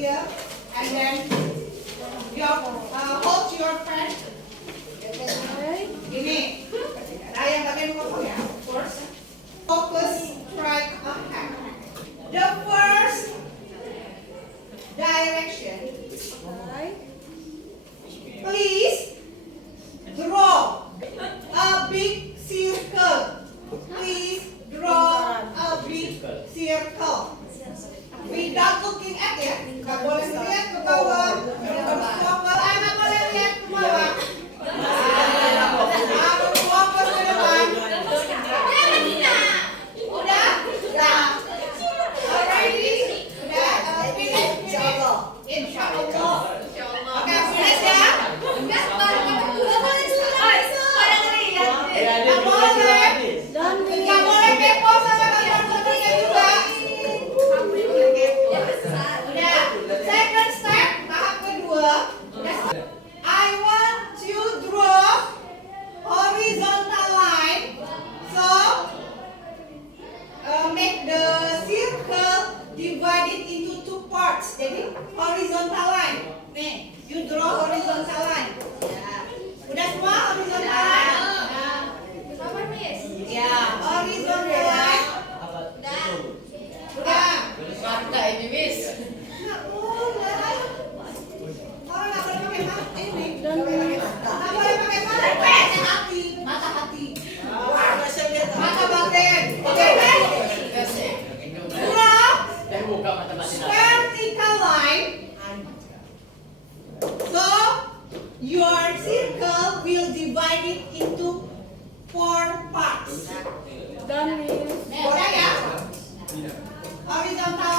here, and then hold your pen. Ini, nah yang bagian pokok ya. First, focus straight ahead. The first direction. Please draw a big circle. Please draw a big circle. Without looking at ya, nggak boleh lihat ke bawah. Nggak boleh lihat ke bawah. Harus fokus ke depan. Udah? Udah. Alrighty? Udah? Finish? Insya Allah. Oke, finish ya? Nggak boleh. Nggak boleh kepo sama teman-temannya juga. Udah. Second step, tahap kedua. I want to draw horizontal line. So, make the circle divided into two parts. Jadi, horizontal line. Nih, you draw horizontal line. Ya. Udah semua horizontal line? Ya, horizontal line. Udah. Warna ini, Miss. Nggak boleh. Orang nggak boleh pakai mata ini. Nggak boleh pakai mata hati. Mata batin. Oke, guys. Draw vertical line. So your circle will divide it into 4 parts. Udah ya? Horizontal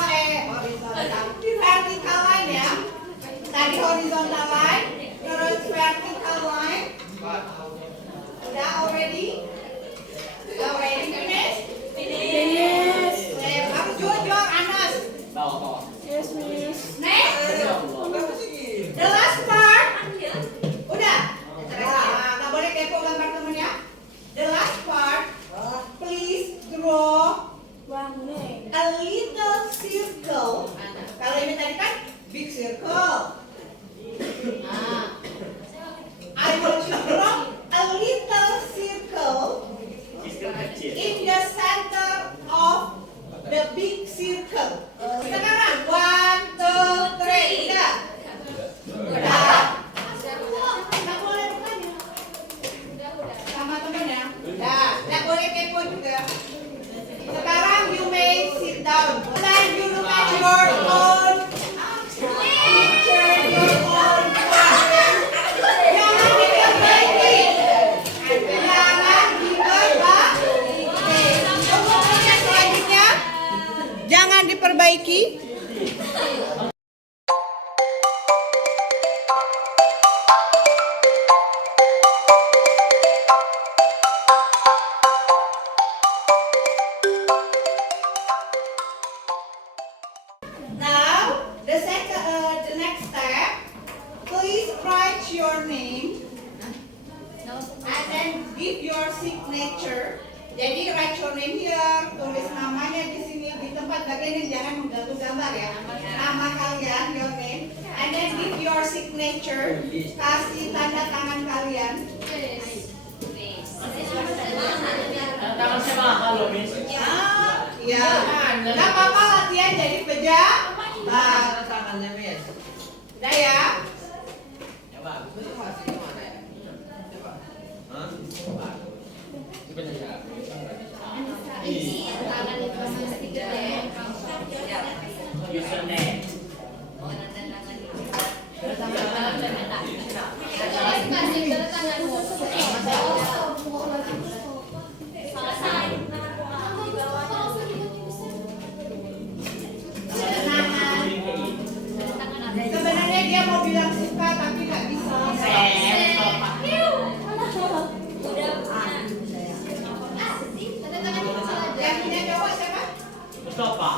vertical line ya. Tadi horizontal line, terus vertical line. Udah already? Already finish? Finish. Harus jujur, Anas. Next. The last part. Udah. Nggak boleh kepo gambar temennya. The last part. Please draw a little circle. Kalau ini tadi kan big circle. I want you to draw a little circle in the center of the big circle. Sekarang 1, 2, 3. Udah. Udah. Nggak boleh bertanya sama temennya. Udah. Nggak boleh kepo juga. Sekarang you may sit down. Then you look at your own picture, your own pattern. Jangan diperbaiki. Jangan diperbaiki. Kemudian selanjutnya, jangan diperbaiki. Now, the next step, please write your name and then give your signature. Jadi write your name here, tulis namanya di sini di tempat bagian yang jangan mengganggu gambar ya. Nama kalian, your name, and then give your signature. Kasih tanda tangan kalian. Tangan siapa kalau, Miss? Iya. Nggak apa-apa latihan jadi pejabat. Udah ya. Username. Sebenarnya dia mau bilang suka tapi nggak bisa. Yang punya cowok siapa? Mustafa.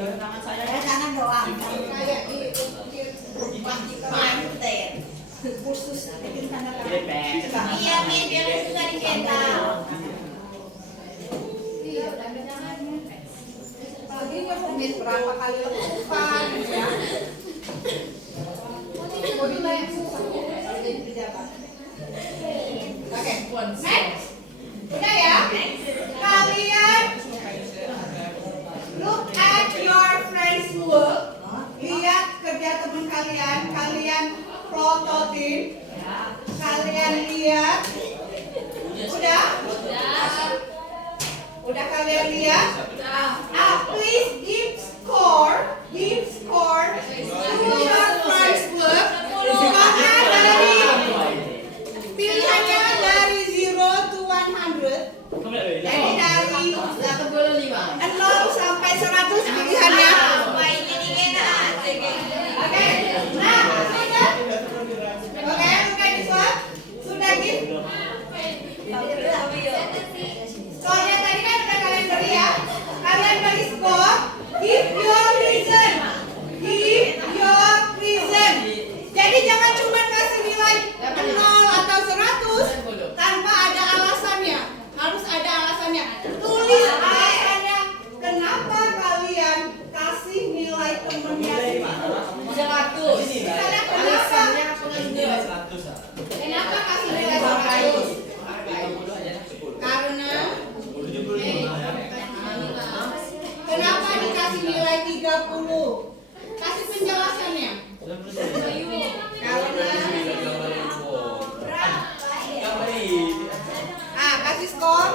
Tangan saya. Jangan doang. Kayak di manten. Khusus bikin tanda tangan. Iya, Min, dia suka dicetak. Lagi ngomongin berapa kali letupan ya. Bodinya yang susah kalau jadi pejabat. Oke, next. Udah ya? Kalian look at your friend's work. Lihat kerja teman kalian. Kalian prototin. Kalian lihat. Udah? Udah kalian lihat? Please give score to your friend's work. Karena dari pilihannya dari 0 to 100. Jadi dari 0 sampai 100 pilihannya. Oke, nah, sudah. Oke, look at this one. Sudah give. Skornya tadi kan udah kalian beri ya. Kalian beri skor. Give your reason. Give your reason. Jadi jangan cuma kasih nilai 0 atau 100 tanpa ada alasannya. Harus ada alasannya. Tulis alasannya. Kenapa kalian kasih nilai temennya segitu? 100. Misalnya kenapa kasih nilai 100? Karena kenapa dikasih nilai 30? Kasih penjelasannya. Karena kasih skor.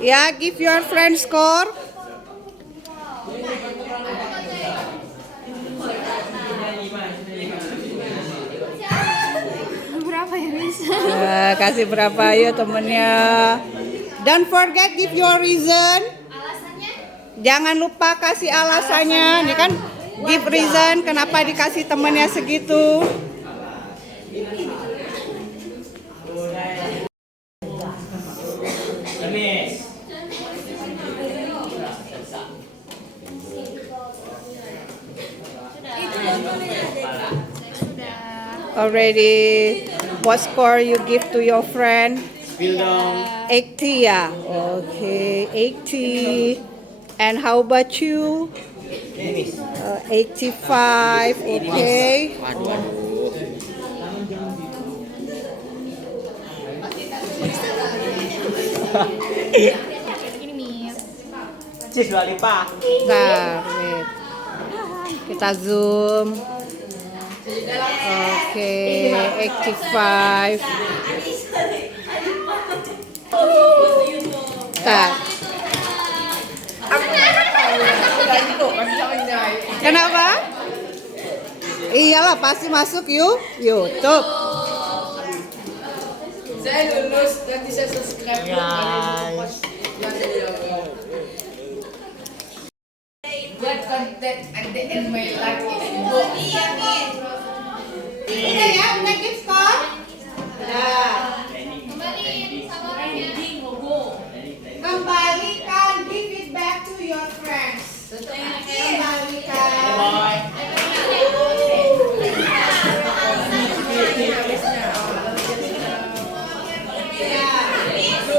Ya, give your friend score. Berapa ya, Miss? Kasih berapa ya temennya. Don't forget give your reason. Alasannya? Jangan lupa kasih alasannya. Ini kan give reason kenapa dikasih temennya segitu. Already, what score you give to your friend? 80 ya. Okay, 80. And how about you? 85. Okay. Ini, Miss. Cis Dua Lipa. Bentar, wait. Kita zoom. Okay, 85. Bentar. Kenapa? Iyalah pasti masuk YouTube. Saya lulus, nanti saya subscribe. Buat konten ada in my life itu. Iya, Min. Udah ya, udah give score. Nah, Kembaliin sama orangnya. kembalikan, give it back to your friends. Kembalikan. Bye.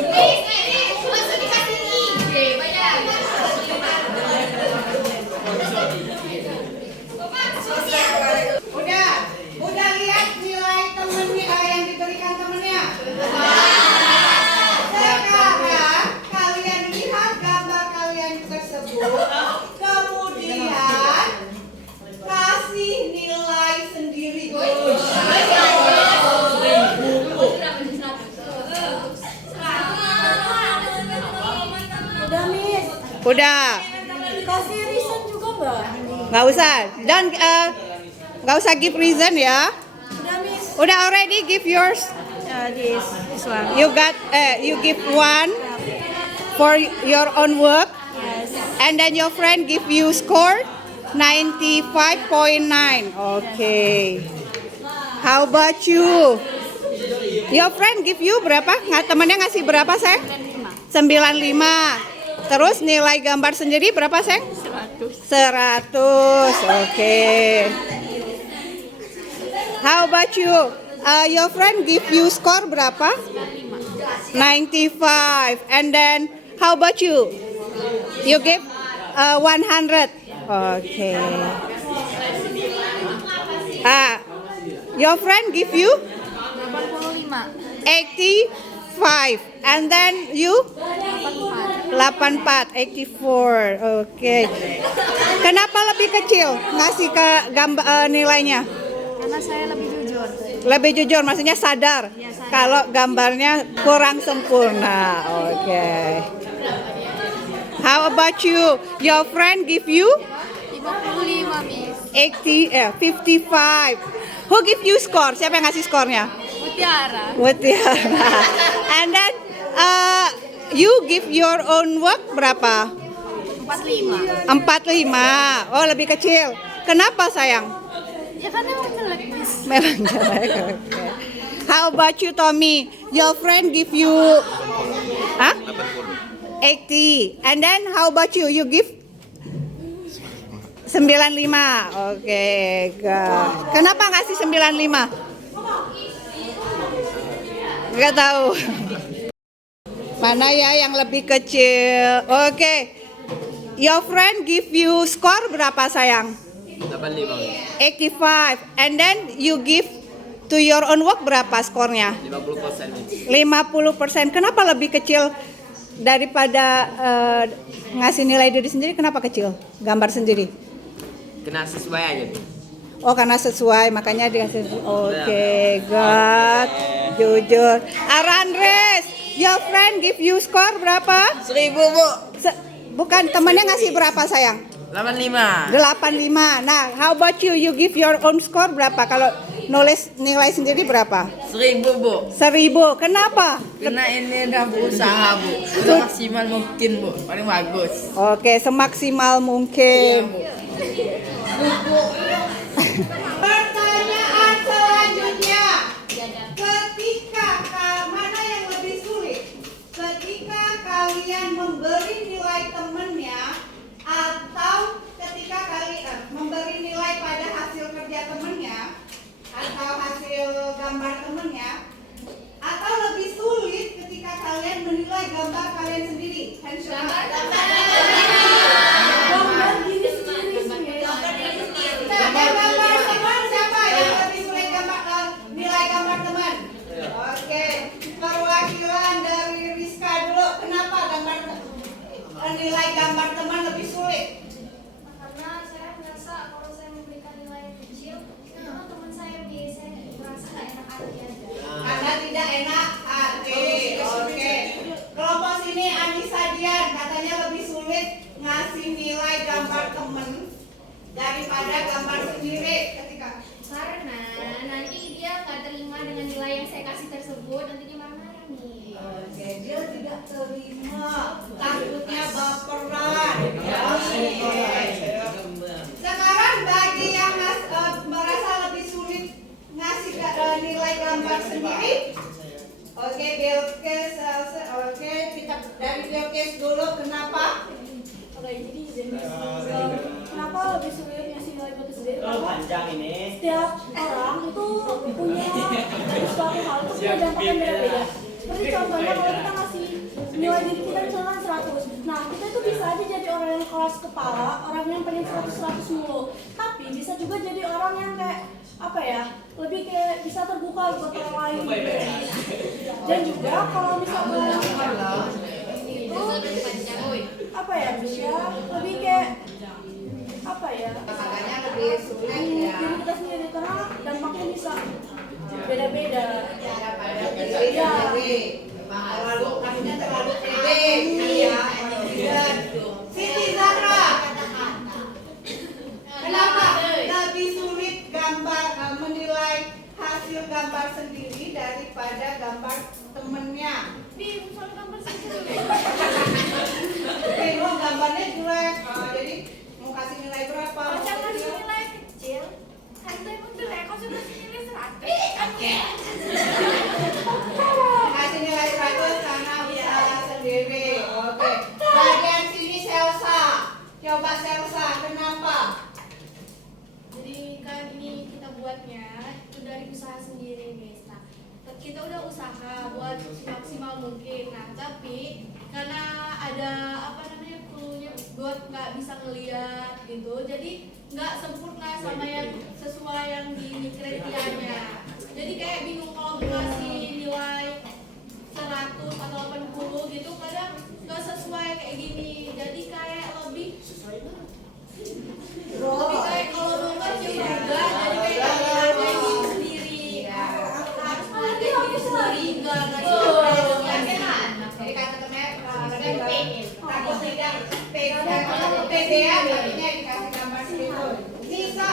Langsung dikasih IG, banyak. Udah lihat nilai temennya yang diberikan temennya. Sekarang kalian lihat gambar kalian tersebut, kemudian kasih nilai sendiri. Udah, Miss. Udah, Kasih reason juga nggak? nggak usah. Dan nggak usah give reason ya. Udah, Miss. Udah already give yours. This one. You give one for your own work, Yes. and then your friend give you score. 95.9. Okay. How about you? Your friend give you berapa? Temennya ngasih berapa, Seng? 95. Terus nilai gambar sendiri berapa, Seng? 100. Okay. How about you? Your friend give you score berapa? 95. And then how about you? You give 100. Okay. Your friend give you 85. And then you 84, 84. Oke. Kenapa lebih kecil ngasih ke gambar nilainya? Karena saya lebih jujur. Lebih jujur, maksudnya sadar Iya, sadar. kalau gambarnya kurang sempurna. Oke. How about you? Your friend give you 55, Miss. 55. Who give you score? Siapa yang ngasih skornya? Mutiara. Mutiara. And then you give your own work berapa? 45. 45. Oh, lebih kecil. Kenapa, sayang? Ya kan emang jelek, Miss. Memang jelek. Okay. How about you, Tommy? Your friend give you 80. And then how about you? You give 95. Oke, good. Kenapa ngasih 95? Gak tahu. Mana ya yang lebih kecil? Oke. Your friend give you score berapa, sayang? 85. And then you give to your own work berapa skornya? 50%. Kenapa lebih kecil daripada ngasih nilai diri sendiri? Kenapa kecil? Gambar sendiri. Kena sesuai aja tuh. Oh, karena sesuai makanya dikasih. Oke, good. Jujur. Arandres, your friend give you score berapa? 1000, Bu. Bukan, temannya ngasih berapa, sayang? 85. 85. Nah, how about you? You give your own score berapa? Kalau nulis nilai sendiri berapa? 1000, Bu. 1000. Kenapa? Karena ini udah berusaha, Bu. Udah maksimal mungkin, Bu. Paling bagus. Oke, semaksimal mungkin. Pertanyaan selanjutnya. Mana yang lebih sulit? Ketika kalian memberi nilai temennya atau ketika kalian memberi nilai pada hasil kerja temennya atau hasil gambar temennya, atau lebih sulit ketika kalian menilai gambar kalian sendiri? Gambar teman siapa yang lebih sulit nilai gambar teman? Oke, perwakilan dari Rizka dulu. Kenapa nilai gambar teman lebih sulit? Karena saya merasa kalau saya memberikan nilai yang kecil, teman saya biasanya merasa nggak enak hati aja. Karena tidak enak hati. Oke. Kelompok sini Anissa Dian katanya lebih sulit ngasih nilai gambar temen daripada gambar sendiri ketika. Karena nanti dia nggak terima dengan nilai yang saya kasih tersebut, nanti dia marah-marah nih. Oke, dia tidak terima, takutnya baperan. Oke. Sekarang bagi yang merasa lebih sulit ngasih nilai gambar sendiri, oke, Bilkis, oke, kita dari Bilkis dulu. Kenapa? Oke, jadi kenapa lebih sulit ngasih nilai buat sendiri? Karena setiap orang itu punya suatu hal itu punya dampak yang beda-beda. Seperti contohnya kalau kita ngasih nilai diri kita misalkan 100, nah kita itu bisa aja jadi orang yang keras kepala, orang yang pengen 100 mulu. Tapi bisa juga jadi orang yang kayak apa ya, lebih kayak bisa terbuka buat orang lain. Dan juga kalau misalnya itu apa ya, bisa lebih kayak apa ya, Makanya lebih sulit ya. diri kita sendiri karena dampaknya bisa beda-beda. Iya. Terlalu kamunya terlalu pede. Iya. Siti Zahra. Kenapa lebih sulit menilai hasil gambar sendiri daripada gambar temennya? Bukan gambar sendiri. Bingung gambarnya jelek, jadi kasih nilai berapa? Masa kasih nilai kecil? Kan itu emang jelek, kau sudah kasih nilai 100. Oke. Kasih nilai 100 karena usaha sendiri. Oke. Bagian sini Selsa. Coba Selsa, kenapa? Jadi kan ini kita buatnya itu dari usaha sendiri guys. Nah, kita udah usaha buat maksimal mungkin. Nah, tapi karena ada apa namanya krunya buat nggak bisa ngeliat gitu, jadi nggak sempurna sama yang sesuai yang di kriterianya. Jadi kayak bingung kalau ngasih nilai 100 atau 80 gitu, kadang nggak sesuai kayak gini. Jadi kayak lebih kayak kalau nulis juga jadi kayak diri sendiri. Harus menghargai diri sendiri, enggak Jadi kata temennya takut tidak pedean, artinya dikasih gambar situ. Bisa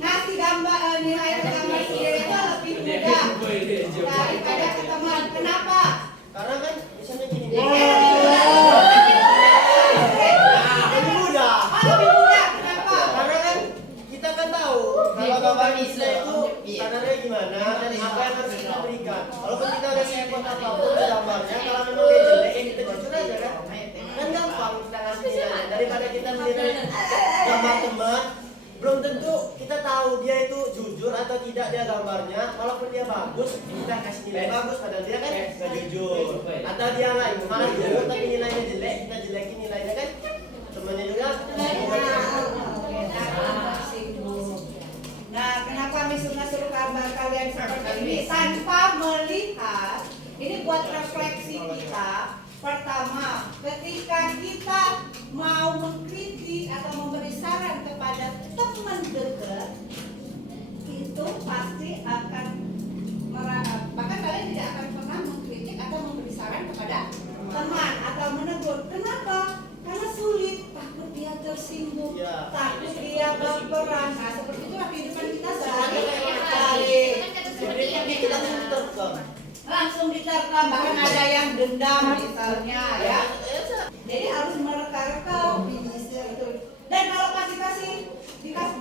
ngasih gambar nilai gambar sendiri itu lebih mudah daripada ke teman. Kenapa? Karena kan misalnya gini. Lebih mudah. Kenapa? Karena kan kita kan tahu kalau gambar Isla itu standarnya gimana dan apa yang harus kita berikan. Walaupun kita udah siapkan apapun di gambarnya, kalau memang dia jelek, ya kita jujur aja kan. Kan gampang kita ngasih nilainya daripada kita menilai gambar teman. Belum tentu kita tahu dia itu jujur atau tidak dia gambarnya. Walaupun dia bagus, kita kasih nilai bagus padahal dia kan nggak jujur. Atau dia nggak malah jujur tapi nilainya jelek, kita jelekin nilainya kan. Temannya juga. Nah, kenapa Misuna suruh gambar kalian seperti ini tanpa melihat? Ini buat refleksi kita. Pertama, ketika kita mau mengkritik atau memberi saran kepada teman dekat, itu pasti akan bahkan kalian tidak akan pernah mengkritik atau memberi saran kepada teman atau menegur. Kenapa? Karena sulit, takut dia tersinggung, takut dia berperan. Nah, seperti itulah kehidupan kita sehari-hari. Langsung diterkam, bahkan ada yang dendam misalnya ya. Jadi harus mereka-reka bisnisnya itu. Dan kalau dikasih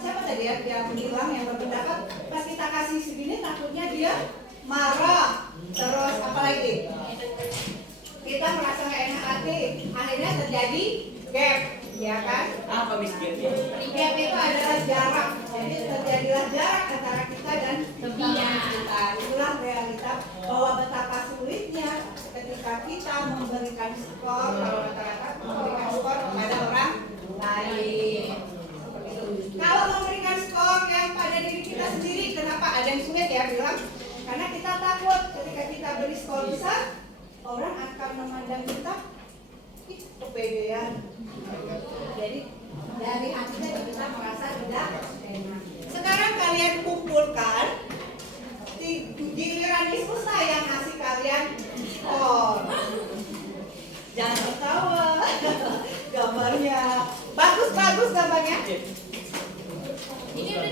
siapa tadi ya yang bilang yang berpendapat pas kita kasih segini takutnya dia marah. Terus apa lagi? Kita merasa nggak enak hati, akhirnya terjadi gap, ya kan? Apa miskinnya? Gap itu adalah jarak, jadi terjadilah jarak antara kita dan teman kita. Itulah realita bahwa betapa sulitnya ketika kita memberikan skor, kalau masyarakat memberikan skor kepada orang lain. Seperti itu. Kalau memberikan skor yang pada diri kita sendiri, kenapa ada yang sulit ya bilang? Karena kita takut ketika kita beri skor besar, orang akan memandang kita kepedean. Jadi dari hatinya kita merasa tidak enak. Sekarang kalian kumpulkan, giliran diskusi yang ngasih kalian skor. Jangan ketawa. Gambarnya bagus gambarnya. Ini udah